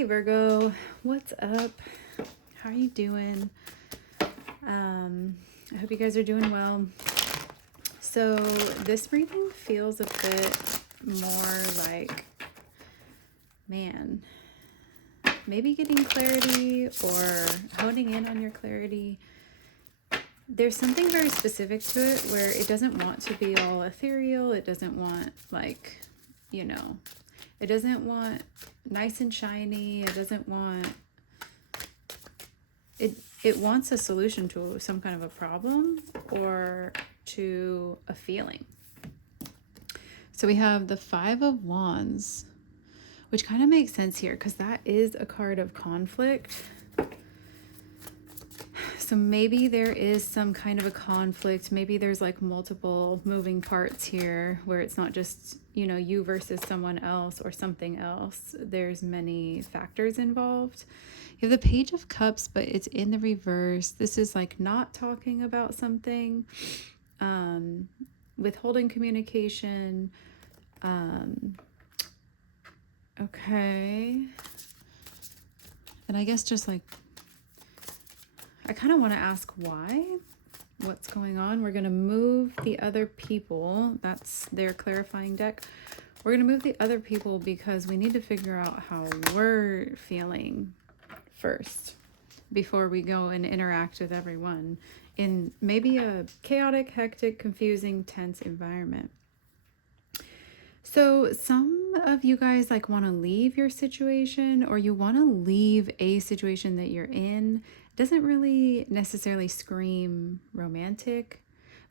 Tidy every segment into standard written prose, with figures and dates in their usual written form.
Hey Virgo, what's up? How are you doing? I hope you guys are doing well. So this reading feels a bit more like, man, maybe getting clarity or honing in on your clarity. There's something very specific to it where it doesn't want to be all ethereal. It doesn't want it doesn't want nice and shiny. It doesn't want it wants a solution to some kind of a problem or to a feeling. So we have the Five of Wands, which kind of makes sense here because that is a card of conflict. So maybe there is some kind of a conflict. Maybe there's like multiple moving parts here where it's not just, you versus someone else or something else. There's many factors involved. You have the Page of Cups, but it's in the reverse. This is like not talking about something, withholding communication. Okay. And I guess just like, I kind of want to ask why, what's going on. We're going to move the other people. That's their clarifying deck. We're going to move the other people because we need to figure out how we're feeling first before we go and interact with everyone in maybe a chaotic, hectic, confusing, tense environment. So some of you guys like want to leave your situation, or you want to leave a situation that you're in. It doesn't really necessarily scream romantic,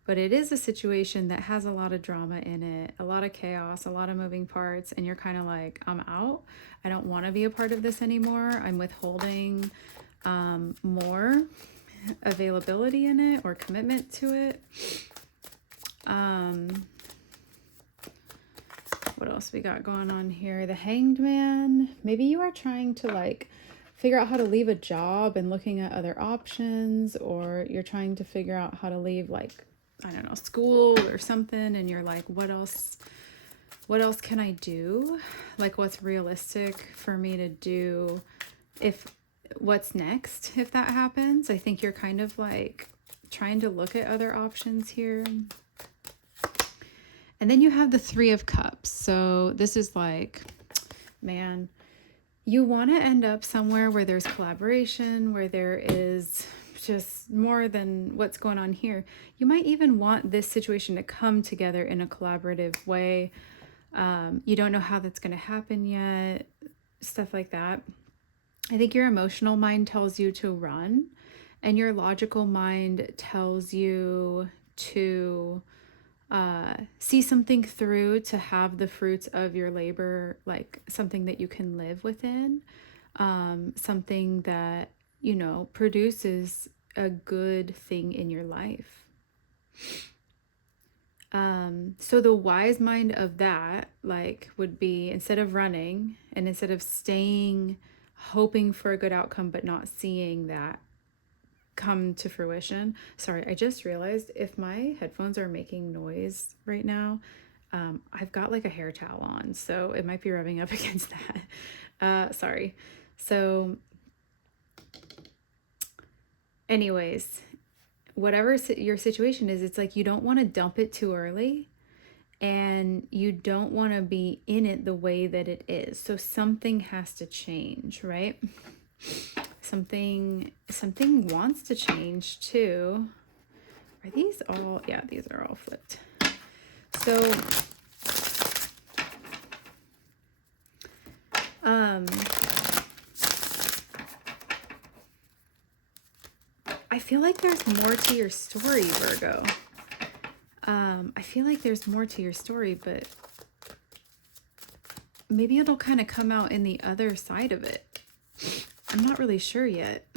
but it is a situation that has a lot of drama in it, a lot of chaos, a lot of moving parts, and you're kind of like, I'm out. I don't want to be a part of this anymore. I'm withholding more availability in it or commitment to it. What else we got going on here? The Hanged Man. Maybe you are trying to like figure out how to leave a job and looking at other options, or you're trying to figure out how to leave, like, I don't know, school or something, and you're like, what else can I do? Like, what's realistic for me to do? What's next if that happens? I think you're kind of like trying to look at other options here. And then you have the Three of Cups. So this is like, man, you want to end up somewhere where there's collaboration, where there is just more than what's going on here. You might even want this situation to come together in a collaborative way. You don't know how that's going to happen yet, stuff like that. I think your emotional mind tells you to run, and your logical mind tells you to see something through, to have the fruits of your labor, like something that you can live within, something that, produces a good thing in your life. So the wise mind of that, like, would be, instead of running and instead of staying, hoping for a good outcome, but not seeing that come to fruition. Sorry, I just realized if my headphones are making noise right now, I've got like a hair towel on, so it might be rubbing up against that. Sorry. So anyways, whatever your situation is, it's like you don't want to dump it too early, and you don't want to be in it the way that it is. So something has to change, right? Something wants to change too. Are these all? Yeah, these are all flipped. So I feel like there's more to your story, Virgo. I feel like there's more to your story, but maybe it'll kind of come out in the other side of it. I'm not really sure yet.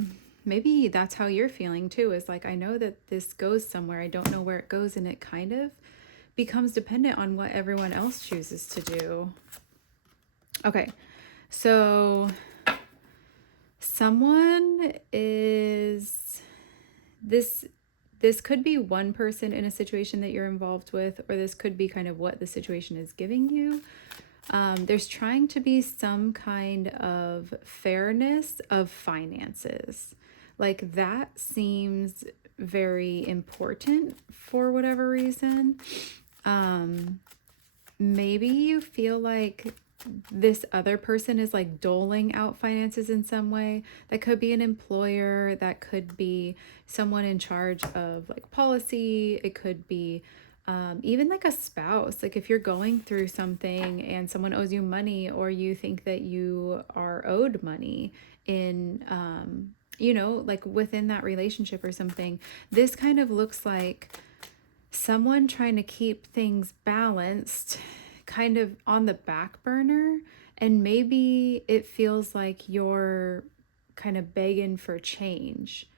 Maybe that's how you're feeling too, is like, I know that this goes somewhere. I don't know where it goes, and it kind of becomes dependent on what everyone else chooses to do. Okay, so someone is, this could be one person in a situation that you're involved with, or this could be kind of what the situation is giving you. There's trying to be some kind of fairness of finances. Like that seems very important for whatever reason. Maybe you feel like this other person is like doling out finances in some way. That could be an employer, that could be someone in charge of like policy, it could be even like a spouse. Like if you're going through something and someone owes you money, or you think that you are owed money in, like within that relationship or something, this kind of looks like someone trying to keep things balanced kind of on the back burner, and maybe it feels like you're kind of begging for change.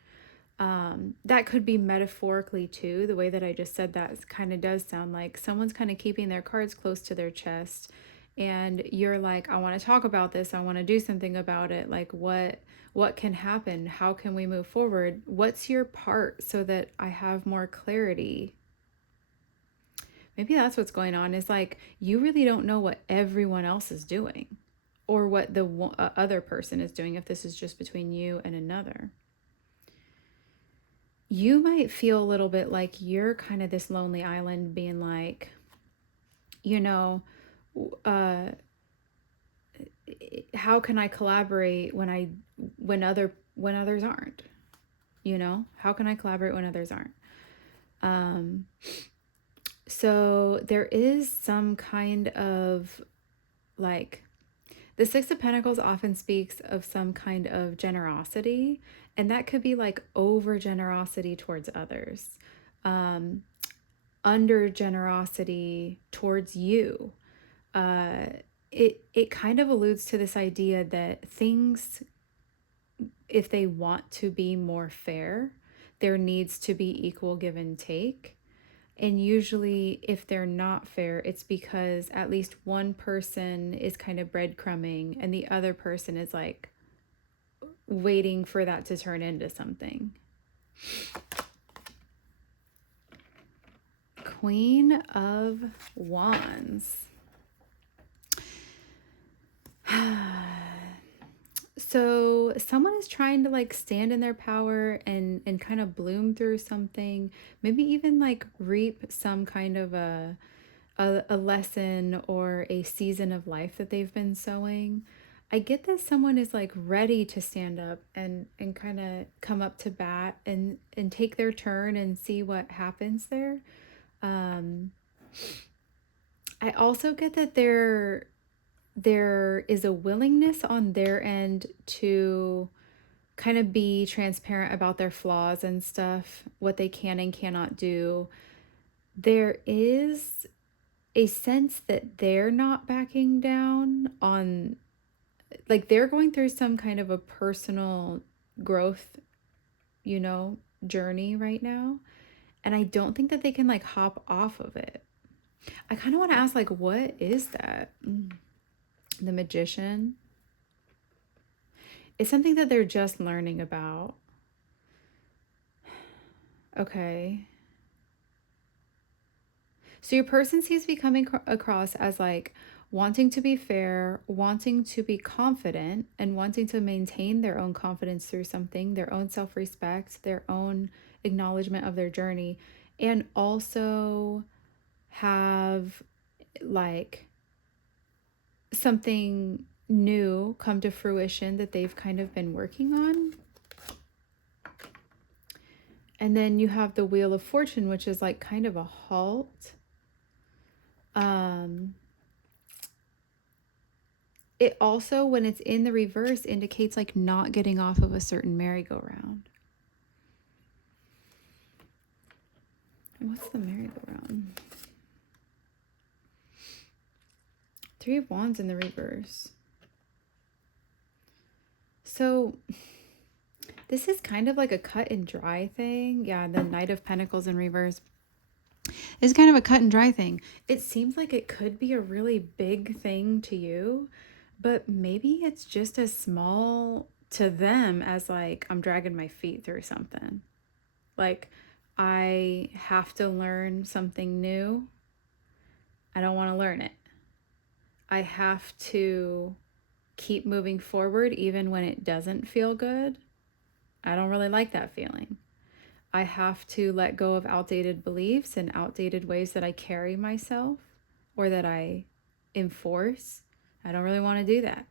That could be metaphorically too. The way that I just said that kind of does sound like someone's kind of keeping their cards close to their chest, and you're like, I want to talk about this, I want to do something about it. Like what can happen, how can we move forward, what's your part so that I have more clarity. Maybe that's what's going on, is like you really don't know what everyone else is doing, or what the other person is doing, if this is just between you and another. You might feel a little bit like you're kind of this lonely island, being like, you know, uh, how can I collaborate when others aren't? How can I collaborate when others aren't? So there is some kind of like, the Six of Pentacles often speaks of some kind of generosity, and that could be like over generosity towards others, under generosity towards you. It kind of alludes to this idea that things, if they want to be more fair, there needs to be equal give and take. And usually, if they're not fair, it's because at least one person is kind of breadcrumbing and the other person is like waiting for that to turn into something. Queen of Wands. So someone is trying to like stand in their power and kind of bloom through something, maybe even like reap some kind of a lesson or a season of life that they've been sowing. I get that someone is like ready to stand up and kind of come up to bat and take their turn and see what happens there. I also get that there is a willingness on their end to kind of be transparent about their flaws and stuff, what they can and cannot do. There is a sense that they're not backing down on, like they're going through some kind of a personal growth, journey right now. And I don't think that they can like hop off of it. I kind of want to ask, like, what is that? The Magician. It's something that they're just learning about. Okay. So your person seems to be coming across as like wanting to be fair, wanting to be confident, and wanting to maintain their own confidence through something, their own self-respect, their own acknowledgement of their journey, and also have like something new come to fruition that they've kind of been working on. And then you have the Wheel of Fortune, which is like kind of a halt. It also, when it's in the reverse, indicates like not getting off of a certain merry-go-round. What's the merry-go-round? Three of Wands in the reverse. So this is kind of like a cut and dry thing. Yeah, the Knight of Pentacles in reverse is kind of a cut and dry thing. It seems like it could be a really big thing to you, but maybe it's just as small to them as like, I'm dragging my feet through something. Like, I have to learn something new. I don't want to learn it. I have to keep moving forward even when it doesn't feel good. I don't really like that feeling. I have to let go of outdated beliefs and outdated ways that I carry myself or that I enforce. I don't really want to do that.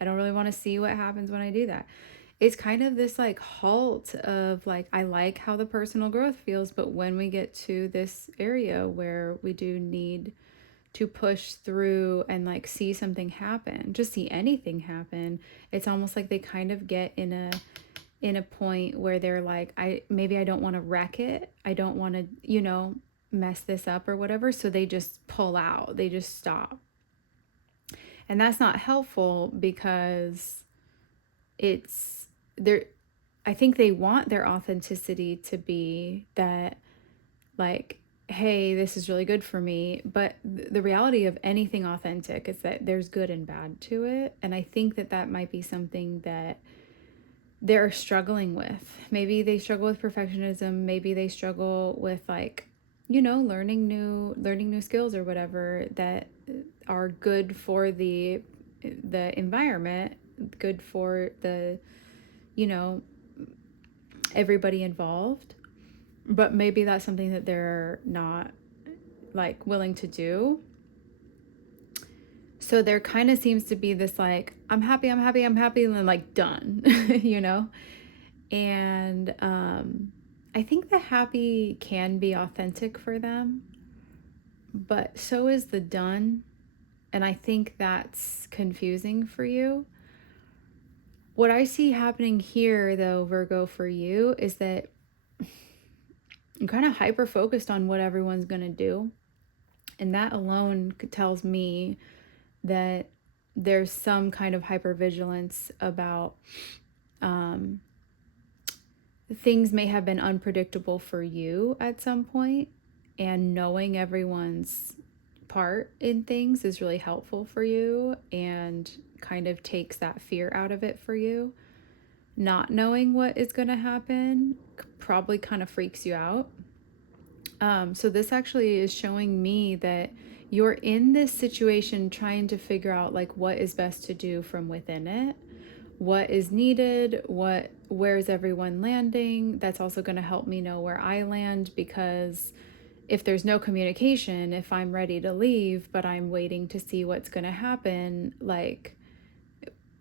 I don't really want to see what happens when I do that. It's kind of this like halt of like, I like how the personal growth feels, but when we get to this area where we do need to push through and like see something happen, just see anything happen, it's almost like they kind of get in a point where they're like, I don't want to wreck it. I don't want to, mess this up or whatever. So they just pull out. They just stop. And that's not helpful because it's there. I think they want their authenticity to be that, like, hey, this is really good for me. But the reality of anything authentic is that there's good and bad to it. And I think that might be something that they're struggling with. Maybe they struggle with perfectionism. Maybe they struggle with like, learning new skills or whatever that are good for the environment, good for the, you know, everybody involved. But maybe that's something that they're not like willing to do. So there kind of seems to be this like, I'm happy, and then like done, And I think the happy can be authentic for them, but so is the done. And I think that's confusing for you. What I see happening here, though, Virgo, for you is that I'm kind of hyper focused on what everyone's going to do. And that alone tells me that there's some kind of hypervigilance about things may have been unpredictable for you at some point, and knowing everyone's part in things is really helpful for you and kind of takes that fear out of it for you. Not knowing what is going to happen probably kind of freaks you out. So this actually is showing me that you're in this situation trying to figure out like what is best to do from within it, what is needed, where's everyone landing. That's also going to help me know where I land, because if there's no communication, if I'm ready to leave but I'm waiting to see what's going to happen, like,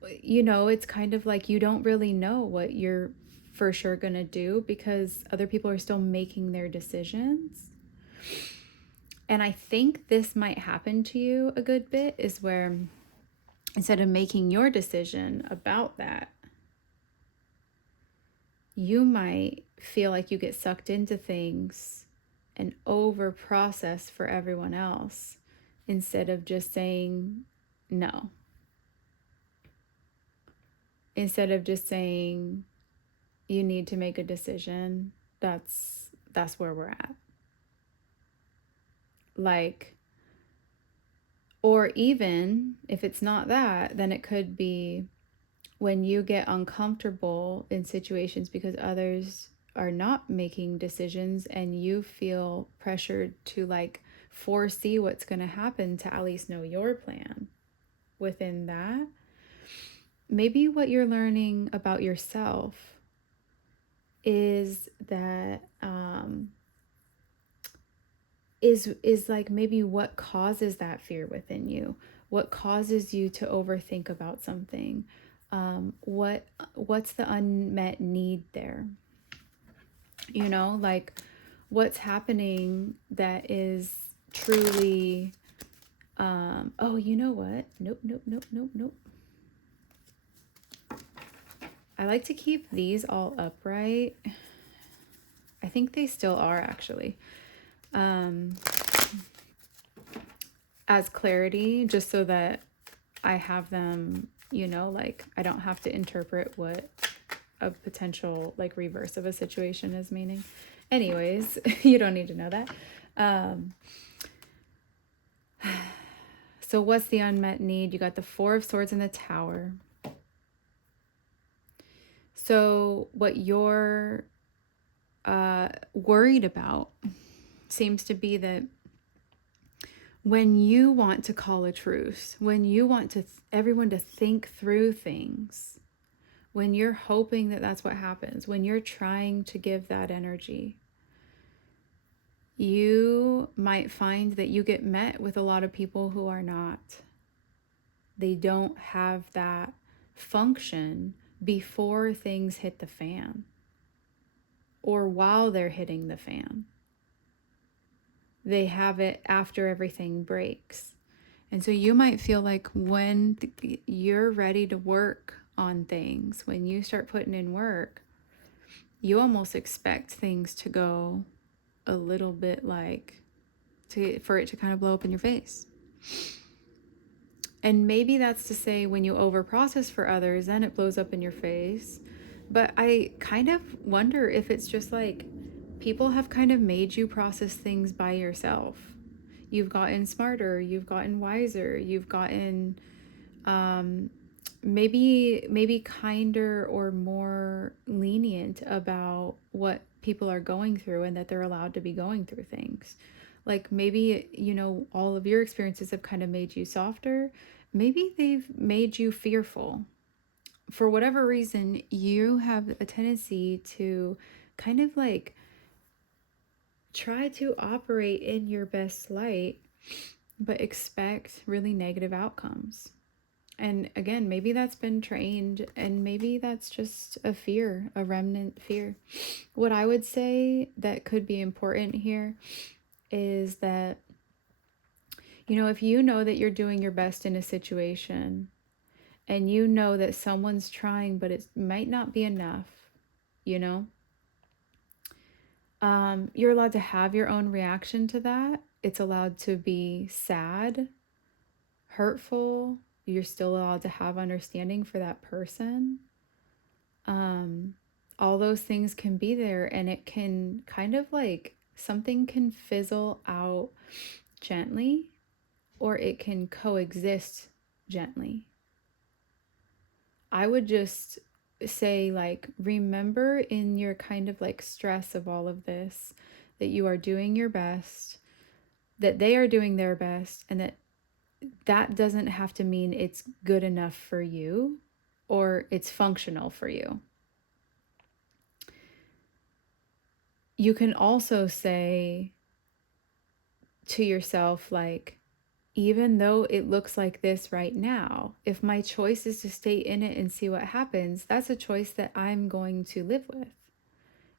it's kind of like you don't really know what you're for sure going to do because other people are still making their decisions. And I think this might happen to you a good bit, is where instead of making your decision about that, you might feel like you get sucked into things and over process for everyone else instead of just saying no. Instead of just saying you need to make a decision, that's where we're at. Like, or even if it's not that, then it could be when you get uncomfortable in situations because others are not making decisions and you feel pressured to like foresee what's going to happen to at least know your plan within that. Maybe what you're learning about yourself is that is like maybe what causes that fear within you, what causes you to overthink about something, what's the unmet need there, like what's happening that is truly oh, you know what, nope. I like to keep these all upright. I think they still are actually. As clarity, just so that I have them, like I don't have to interpret what a potential like reverse of a situation is meaning. Anyways, you don't need to know that. So what's the unmet need? You got the Four of Swords and the Tower. So what you're worried about seems to be that when you want to call a truce, when you want to everyone to think through things, when you're hoping that that's what happens, when you're trying to give that energy, you might find that you get met with a lot of people who are not. They don't have that function before things hit the fan or while they're hitting the fan. They have it after everything breaks. And so you might feel like when you're ready to work on things, when you start putting in work, you almost expect things to go a little bit like for it to kind of blow up in your face. And maybe that's to say when you overprocess for others, then it blows up in your face. But I kind of wonder if it's just like people have kind of made you process things by yourself. You've gotten smarter, you've gotten wiser, you've gotten maybe kinder or more lenient about what people are going through and that they're allowed to be going through things. Like maybe, all of your experiences have kind of made you softer. Maybe they've made you fearful. For whatever reason, you have a tendency to kind of like try to operate in your best light, but expect really negative outcomes. And again, maybe that's been trained, and maybe that's just a fear, a remnant fear. What I would say that could be important here is that, if you know that you're doing your best in a situation and you know that someone's trying, but it might not be enough, you're allowed to have your own reaction to that. It's allowed to be sad, hurtful. You're still allowed to have understanding for that person. All those things can be there, and it can kind of like something can fizzle out gently, or it can coexist gently. I would just say, like, remember in your kind of like stress of all of this that you are doing your best, that they are doing their best, and that doesn't have to mean it's good enough for you or it's functional for you. You can also say to yourself, like, even though it looks like this right now, if my choice is to stay in it and see what happens, that's a choice that I'm going to live with.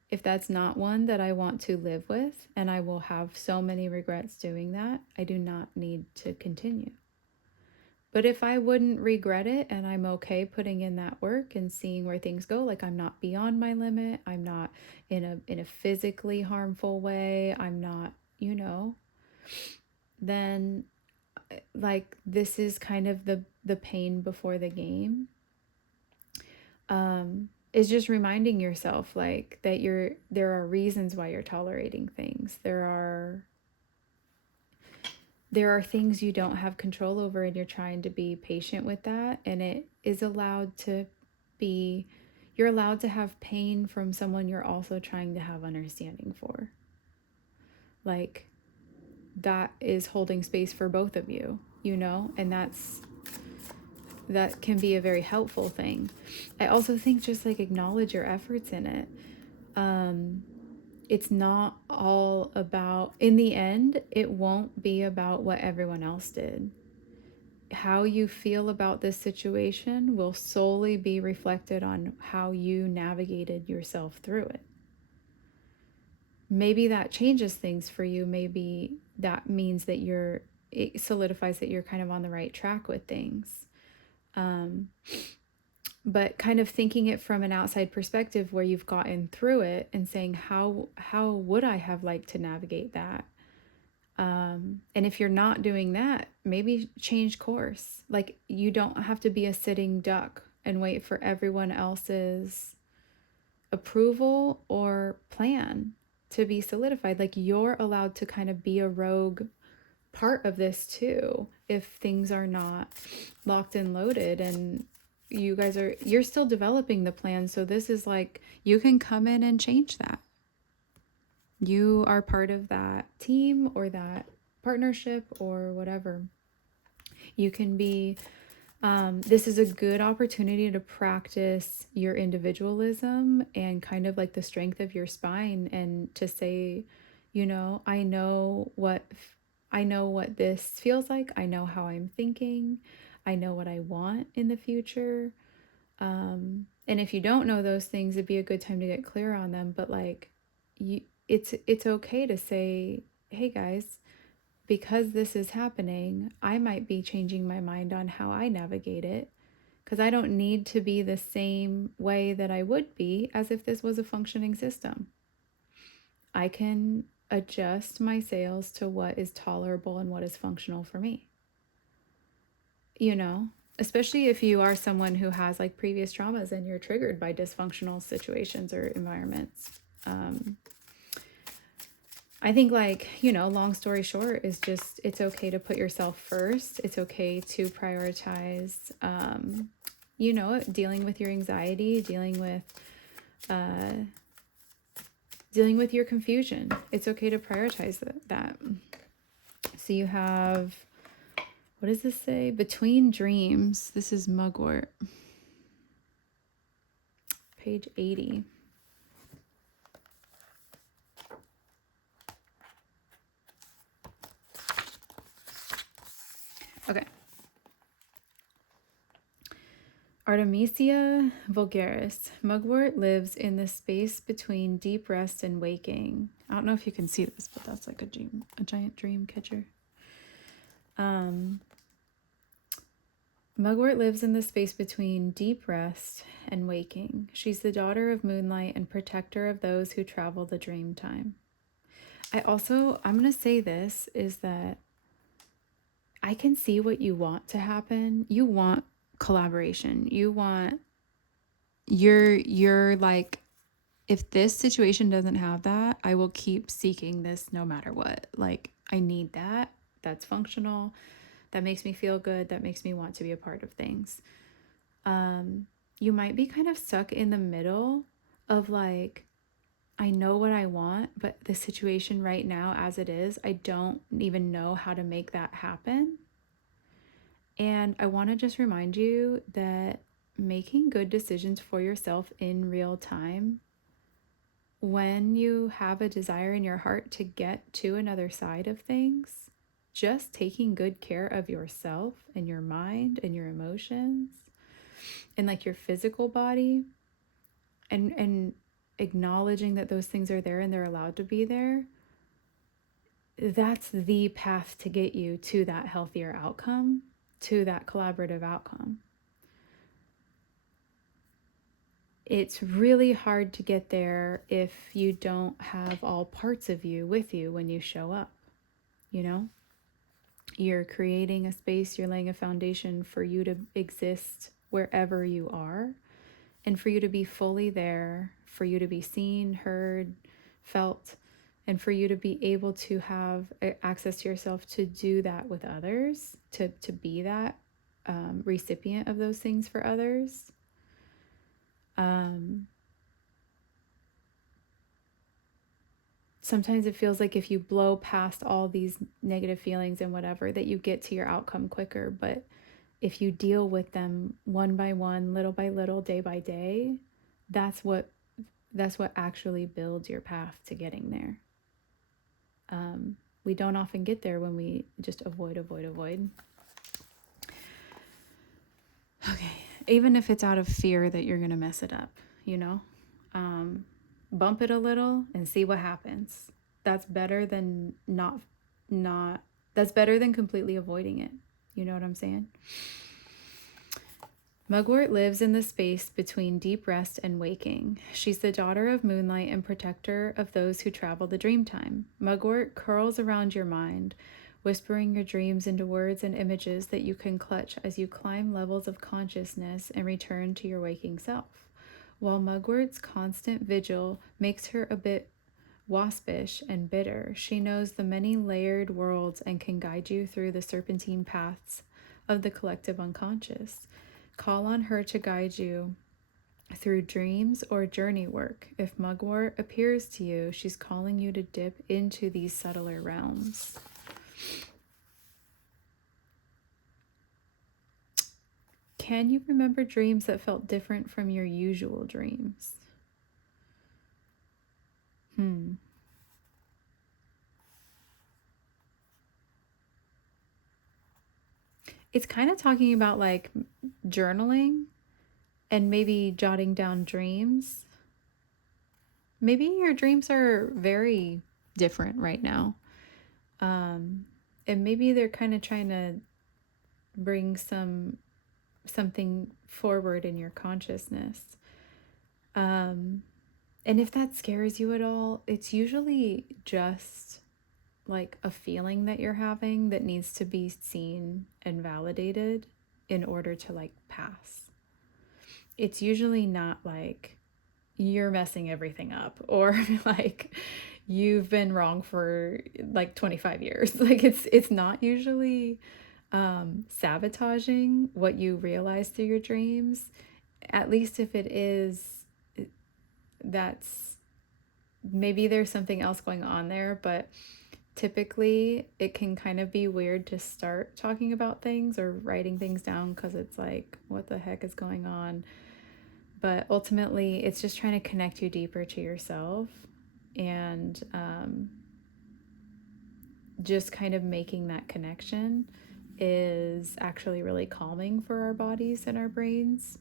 If that's not one that I want to live with, and I will have so many regrets doing that, I do not need to continue. But if I wouldn't regret it and I'm okay putting in that work and seeing where things go, like I'm not beyond my limit, I'm not in a physically harmful way, I'm not, then like this is kind of the pain before the game. Is just reminding yourself like that there are reasons why you're tolerating things. There are things you don't have control over, and you're trying to be patient with that, and it is allowed to be, you're allowed to have pain from someone you're also trying to have understanding for. Like that is holding space for both of you, and that can be a very helpful thing. I also think just like acknowledge your efforts in it. It's not all about, in the end, it won't be about what everyone else did. How you feel about this situation will solely be reflected on how you navigated yourself through it. Maybe that changes things for you. Maybe that means that it solidifies that you're kind of on the right track with things. But kind of thinking it from an outside perspective where you've gotten through it and saying, how would I have liked to navigate that? And if you're not doing that, maybe change course. Like you don't have to be a sitting duck and wait for everyone else's approval or plan to be solidified. Like you're allowed to kind of be a rogue part of this too, if things are not locked and loaded, and you're still developing the plan. So this is like, you can come in and change that. You are part of that team or that partnership or whatever. You can be, this is a good opportunity to practice your individualism and kind of like the strength of your spine, and to say, you know, I know what this feels like. I know how I'm thinking. I know what I want in the future. And if you don't know those things, it'd be a good time to get clear on them. But like, it's okay to say, hey guys, because this is happening, I might be changing my mind on how I navigate it, because I don't need to be the same way that I would be as if this was a functioning system. I can adjust my sails to what is tolerable and what is functional for me. You know, especially if you are someone who has like previous traumas and you're triggered by dysfunctional situations or environments. I think, like, you know, long story short is just, it's okay to put yourself first. It's okay to prioritize, you know, dealing with your anxiety, dealing with your confusion. It's okay to prioritize that. So you have, what does this say? Between Dreams. This is Mugwort. Page 80. Okay. Artemisia vulgaris. Mugwort lives in the space between deep rest and waking. I don't know if you can see this, but that's like a giant dream catcher. Mugwort lives in the space between deep rest and waking. She's the daughter of moonlight and protector of those who travel the dream time. I'm going to say this, is that I can see what you want to happen. You want collaboration. You want, you're like, if this situation doesn't have that, I will keep seeking this no matter what. Like, I need that. That's functional. That makes me feel good. That makes me want to be a part of things. You might be kind of stuck in the middle of like, I know what I want, but the situation right now as it is, I don't even know how to make that happen. And I want to just remind you that making good decisions for yourself in real time, when you have a desire in your heart to get to another side of things, just taking good care of yourself and your mind and your emotions and like your physical body, and acknowledging that those things are there and they're allowed to be there, that's the path to get you to that healthier outcome, to that collaborative outcome. It's really hard to get there if you don't have all parts of you with you when you show up. You know, you're creating a space, you're laying a foundation for you to exist wherever you are, and for you to be fully there, for you to be seen, heard, felt, and for you to be able to have access to yourself to do that with others, to be that recipient of those things for others. Sometimes it feels like if you blow past all these negative feelings and whatever, that you get to your outcome quicker. But if you deal with them one by one, little by little, day by day, that's what actually builds your path to getting there. We don't often get there when we just avoid. Okay, even if it's out of fear that you're gonna mess it up, you know, bump it a little and see what happens. That's better than that's better than completely avoiding it. You know what I'm saying? Mugwort lives in the space between deep rest and waking. She's the daughter of moonlight and protector of those who travel the dream time. Mugwort curls around your mind, whispering your dreams into words and images that you can clutch as you climb levels of consciousness and return to your waking self. While Mugwort's constant vigil makes her a bit waspish and bitter, she knows the many layered worlds and can guide you through the serpentine paths of the collective unconscious. Call on her to guide you through dreams or journey work. If Mugwort appears to you, she's calling you to dip into these subtler realms. Can you remember dreams that felt different from your usual dreams? It's kind of talking about like journaling and maybe jotting down dreams. Maybe your dreams are very different right now. And maybe they're kind of trying to bring something forward in your consciousness. And if that scares you at all, it's usually just like a feeling that you're having that needs to be seen and validated in order to like pass. It's usually not like you're messing everything up or like you've been wrong for like 25 years. Like it's not usually sabotaging what you realize through your dreams. At least if it is, that's maybe there's something else going on there, but typically it can kind of be weird to start talking about things or writing things down because it's like, what the heck is going on? But ultimately, it's just trying to connect you deeper to yourself and just kind of making that connection is actually really calming for our bodies and our brains.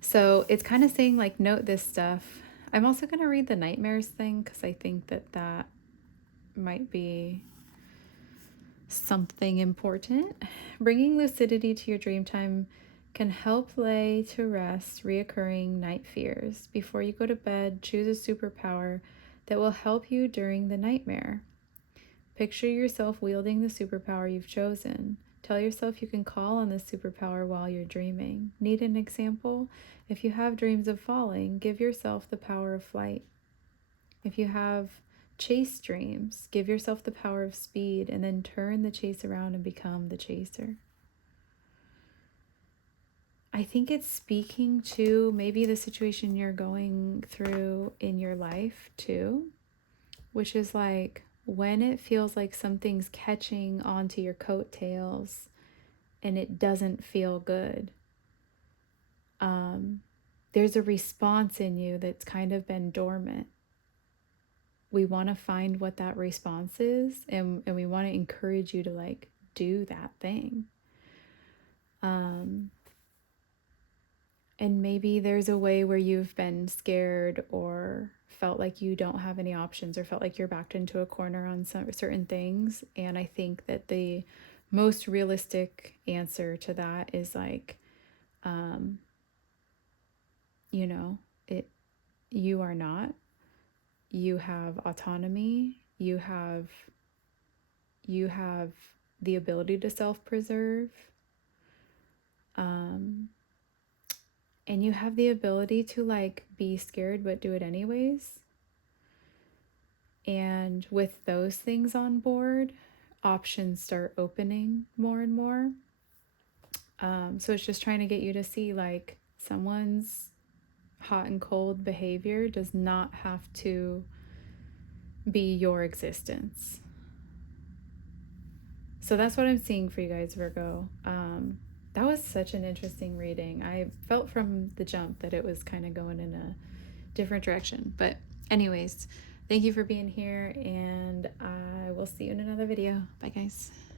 So it's kind of saying like, note this stuff. I'm also going to read the nightmares thing because I think that might be something important. Bringing lucidity to your dream time can help lay to rest reoccurring night fears. Before you go to bed, choose a superpower that will help you during the nightmare. Picture yourself wielding the superpower you've chosen. Tell yourself you can call on this superpower while you're dreaming. Need an example? If you have dreams of falling, give yourself the power of flight. If you have chase dreams, give yourself the power of speed and then turn the chase around and become the chaser. I think it's speaking to maybe the situation you're going through in your life too, which is like when it feels like something's catching onto your coattails and it doesn't feel good. There's a response in you that's kind of been dormant. We want to find what that response is, and we want to encourage you to like do that thing. And maybe there's a way where you've been scared or felt like you don't have any options or felt like you're backed into a corner on some certain things. And I think that the most realistic answer to that is like, you know, you are not. You have autonomy. You have the ability to self-preserve. And you have the ability to like be scared but do it anyways. And with those things on board, options start opening more and more. So it's just trying to get you to see like someone's hot and cold behavior does not have to be your existence. So that's what I'm seeing for you guys, Virgo. That was such an interesting reading. I felt from the jump that it was kind of going in a different direction. But anyways, thank you for being here, and I will see you in another video. Bye, guys.